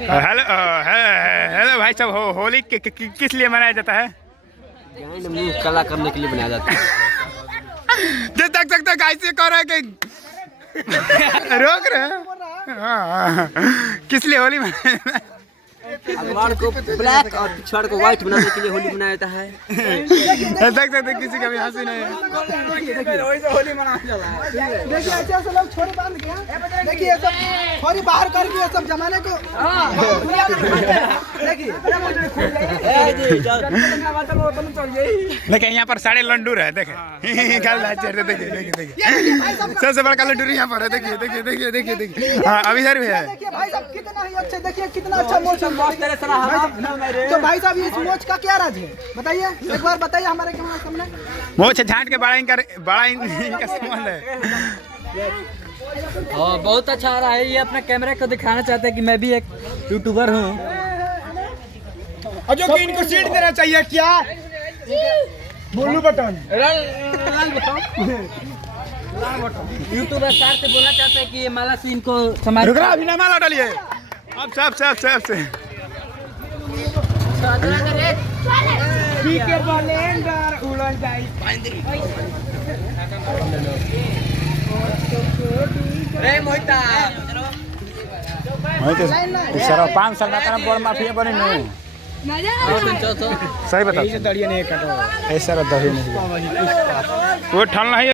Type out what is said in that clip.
Hello hello भाई साहब, होली किस लिए मनाया जाता है? मुंह काला करने के लिए बनाया जाता है। जो तक तक तक ऐसे कर रहे कि रोक रहे हैं। हाँ, किस लिए होली मनाया? भगवान को ब्लैक और पिछवाड़ को व्हाइट बनाने के लिए होली मनाया जाता है। तक तक किसी का भी हंसी नहीं है। होली मनाया जाता है। देखिए ऐसे ऐसे लोग छोरे बांध के, देखिए सब छोरी बाहर करके सब जमाने को देखिए। देखिए यहाँ पर सारे लंडूर है। देखिए सबसे बड़का लंडूर यहाँ पर है। देखिए देखिए देखिए देखिए देखिए। हाँ अभी इधर भी है। देखिए भाई साहब कितना ही अच्छे, देखिए कितना अच्छा मोच है। तो भाई साहब इस मोच का क्या राज है बताइए, एक बार बताइए हमारे कैमरा सामने। मोच झांट के बड़ा इनका संबंध है। बहुत अच्छा आ रहा है। ये अपना कैमरा को दिखाना चाहते हैं कि मैं भी एक यूट्यूबर हूँ। और जो कि इनको सीट देना चाहिए क्या, बोलू बटन यूट्यूबर स्टार से बोलना चाहते हैं कि ये माला से इनको समाज। रुक रहा, अभी ना माला डालिए। अब सब से सर 5 साल में बड़ माफिया बने नहीं। सही बताओ, ऐसा दही नहीं वो ठल नहीं।